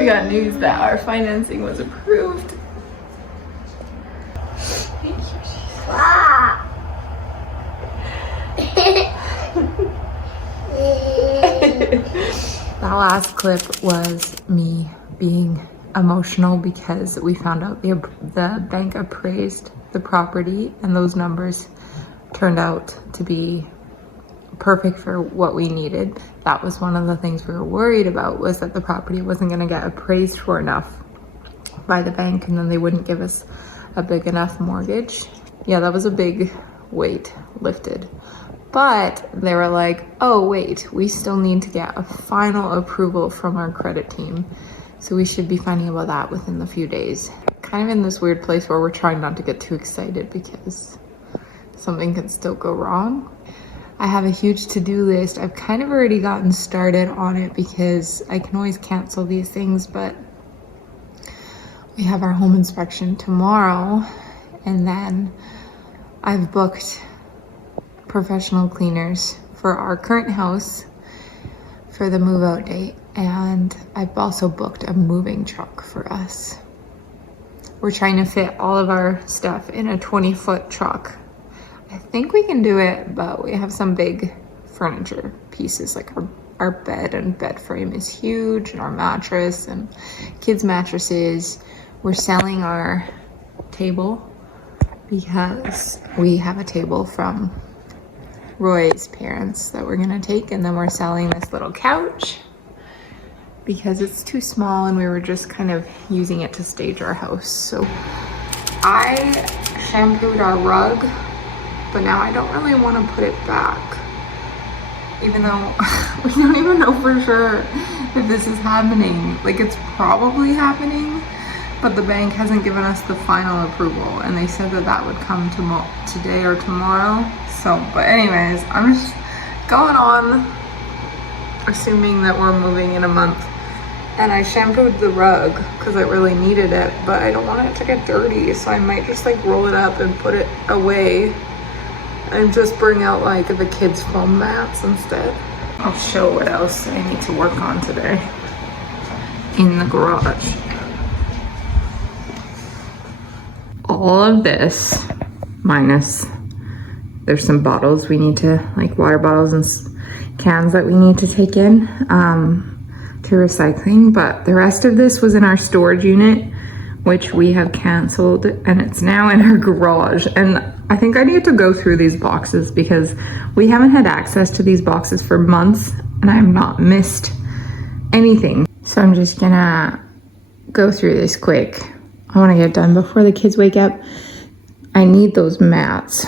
We got news that our financing was approved. That last clip was me being emotional because we found out the bank appraised the property and those numbers turned out to be perfect for what we needed. That was one of the things we were worried about, was that the property wasn't going to get appraised for enough by the bank and then they wouldn't give us a big enough mortgage. Yeah, that was a big weight lifted. But they were like, oh wait, we still need to get a final approval from our credit team. So we should be finding about that within a few days. Kind of in this weird place where we're trying not to get too excited because something can still go wrong. I have a huge to-do list. I've kind of already gotten started on it because I can always cancel these things, but we have our home inspection tomorrow, and then I've booked professional cleaners for our current house for the move out date, and I've also booked a moving truck for us. We're trying to fit all of our stuff in a 20-foot truck. I think we can do it, but we have some big furniture pieces, like our bed and bed frame is huge, and our mattress and kids' mattresses. We're selling our table because we have a table from Roy's parents that we're gonna take, and then we're selling this little couch because it's too small and we were just kind of using it to stage our house. So I shampooed our rug, but now I don't really want to put it back, even though we don't even know for sure if this is happening. Like, it's probably happening, but the bank hasn't given us the final approval, and they said that that would come today or tomorrow. So, but anyways, I'm just going on assuming that we're moving in a month. And I shampooed the rug because I really needed it, but I don't want it to get dirty, so I might just like roll it up and put it away and just bring out like the kids' foam mats instead. I'll show what else I need to work on today in the garage. All of this minus there's some bottles we need to, like water bottles and cans that we need to take in to recycling, but the rest of this was in our storage unit, which we have canceled, and it's now in our garage. And I think I need to go through these boxes because we haven't had access to these boxes for months and I have not missed anything. So I'm just gonna go through this quick. I want to get done before the kids wake up. I need those mats,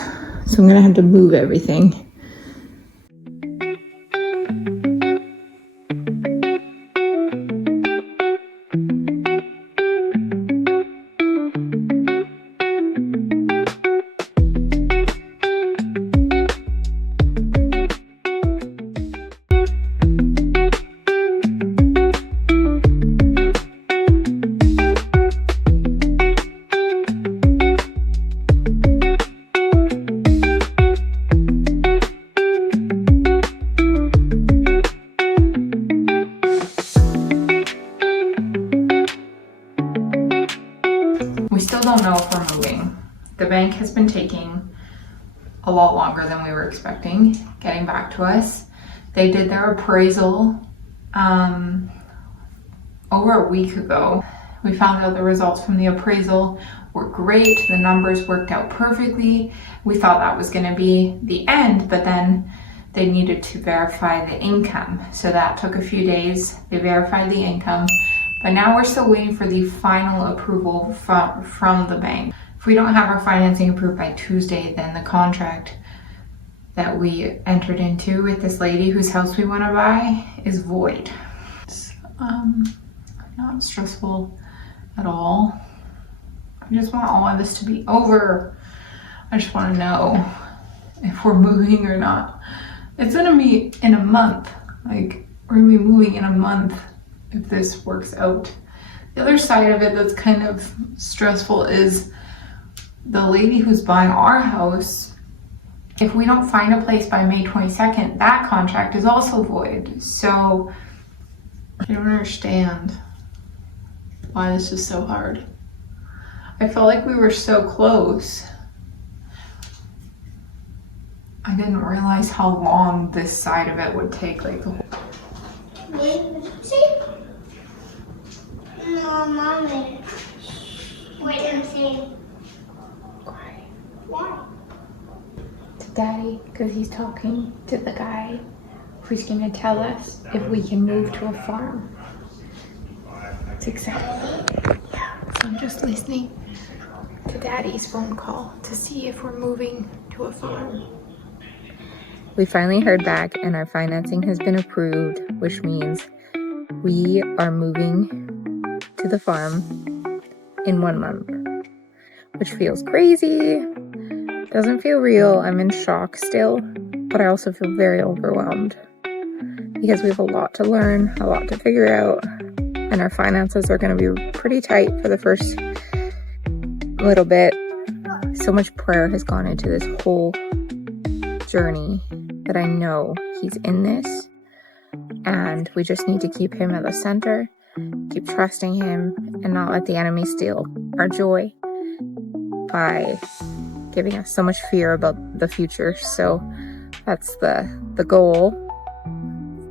so I'm gonna have to move everything. Don't know if we're moving. The bank has been taking a lot longer than we were expecting getting back to us. They did their appraisal over a week ago. We found out the results from the appraisal were great. The numbers worked out perfectly. We thought that was going to be the end, but then they needed to verify the income. So that took a few days. They verified the income. But now we're still waiting for the final approval from the bank. If we don't have our financing approved by Tuesday, then the contract that we entered into with this lady whose house we want to buy is void. It's not stressful at all. I just want all of this to be over. I just want to know if we're moving or not. It's gonna be in a month. Like, we're gonna be moving in a month if this works out. The other side of it that's kind of stressful is the lady who's buying our house. If we don't find a place by May 22nd, that contract is also void. So I don't understand. why this is so hard. I felt like we were so close. I didn't realize how long this side of it would take, like the whole. See? No, mommy. Wait, I'm saying. Quiet. Why? To Daddy, because he's talking to the guy who's going to tell us if we can move to a farm. It's exciting. So I'm just listening to Daddy's phone call to see if we're moving to a farm. We finally heard back and our financing has been approved, which means we are moving to the farm in 1 month, which feels crazy. Doesn't feel real. I'm in shock still, but I also feel very overwhelmed because we have a lot to learn, a lot to figure out, and our finances are going to be pretty tight for the first little bit. So much prayer has gone into this whole journey that I know he's in this, and we just need to keep him at the center, keep trusting him, and not let the enemy steal our joy by giving us so much fear about the future. So that's the goal.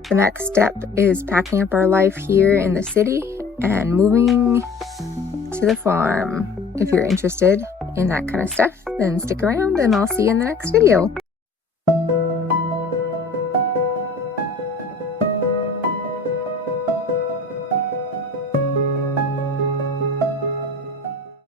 The next step is packing up our life here in the city and moving to the farm. If you're interested in that kind of stuff, then stick around and I'll see you in the next video.